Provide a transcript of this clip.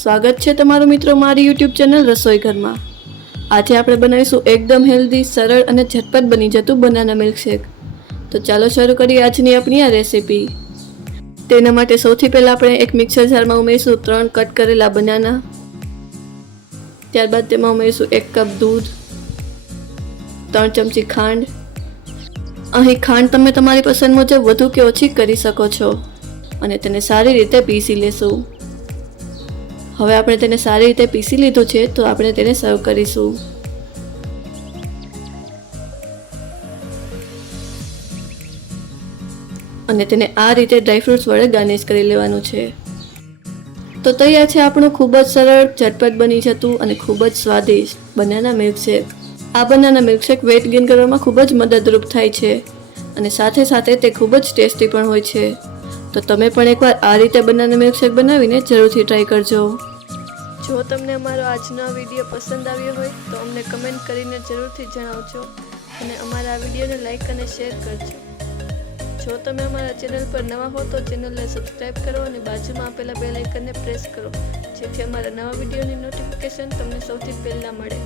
સ્વાગત છે તમારું મિત્રો મારી YouTube ચેનલ રસોઈ ઘરમાં। આજે આપણે બનાવીશું એકદમ હેલ્ધી, સરળ અને ઝટપટ બની જતું બનાના મિલ્કશેક। તો ચાલો શરૂ કરીએ આજની આપણી આ રેસીપી। તેના માટે સૌથી પહેલા આપણે એક મિક્સર જારમાં ઉમેરીશું 3 કટ કરેલા બનાના। ત્યારબાદ તેમાં ઉમેરીશું 1 કપ દૂધ, 3 ચમચી ખાંડ। અહીં ખાંડ તમે તમારી પસંદ મુજબ વધુ કે ઓછી કરી શકો છો અને તેને સારી રીતે પીસી લેશું। હવે આપણે તેને સારી રીતે પીસી લીધું છે તો આપણે તેને સર્વ કરીશું। અને તેને આ રીતે ડ્રાય ફ્રૂટ્સ વડે ગાર્નિશ કરી લેવાનું છે। તો તૈયાર છે આપણું ખૂબ જ સરળ, ઝટપટ બની જતું અને ખૂબ જ સ્વાદિષ્ટ બનાના મિલ્કશેક। આ બનાના મિલ્કશેક વેટ ગેઇન કરવામાં ખૂબ જ મદદરૂપ થાય છે અને સાથે સાથે તે ખૂબ જ ટેસ્ટી પણ હોય છે। તો તમે પણ એકવાર આ રીતે બનાના મિલ્કશેક બનાવીને જરૂરથી ટ્રાય કરજો। જો તમને અમારો આજનો આ વિડીયો પસંદ આવ્યો હોય તો અમને કમેન્ટ કરીને જરૂરથી જણાવજો અને અમારા આ વિડીયોને લાઈક અને શેર કરજો। જો તમે અમારા ચેનલ પર નવા હો તો ચેનલને સબસ્ક્રાઈબ કરો અને બાજુમાં આપેલા બેલ આઇકનને પ્રેસ કરો જેથી અમારા નવા વિડીયોની નોટિફિકેશન તમને સૌથી પહેલાં મળે।